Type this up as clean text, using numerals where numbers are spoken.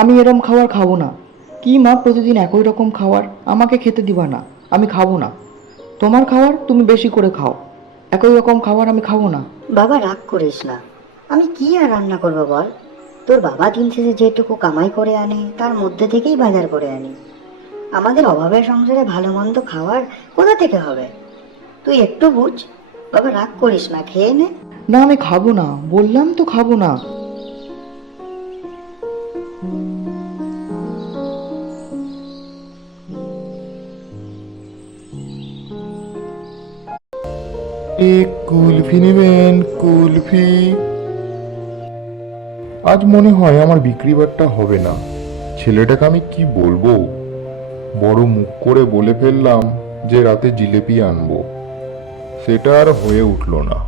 আমি এরম খাবার খাবো না। কি মা, প্রতিদিন একই রকম খাবার আমাকে খেতে দিবা না? আমি খাবো না। তোমার খাবার তুমি বেশি করে খাও, একই রকম খাবার আমি খাবো না। বাবা রাগ করিস না, আমি কি আর রান্না করবো বল? তোর বাবা দিন শেষে যেটুকু কামাই করে আনে তার মধ্যে থেকেই বাজার করে আনি। আমাদের অভাবের সংসারে ভালো মন্দ খাওয়ার কোথা থেকে হবে? তুই একটু বুঝ। বাবা রাগ করিস না, খেয়ে নে। না আমি খাবো না, বললাম তো খাবো না। কুলফি নেবেন? কুলফি? আজ মনে হয় আমার বিক্রি বাট্টা হবে না। ছেলেটাকে আমি কি বলবো? বড় মুখ করে বলে ফেললাম যে রাতে জিলেপি আনবো, সেটা আর হয়ে উঠলো না।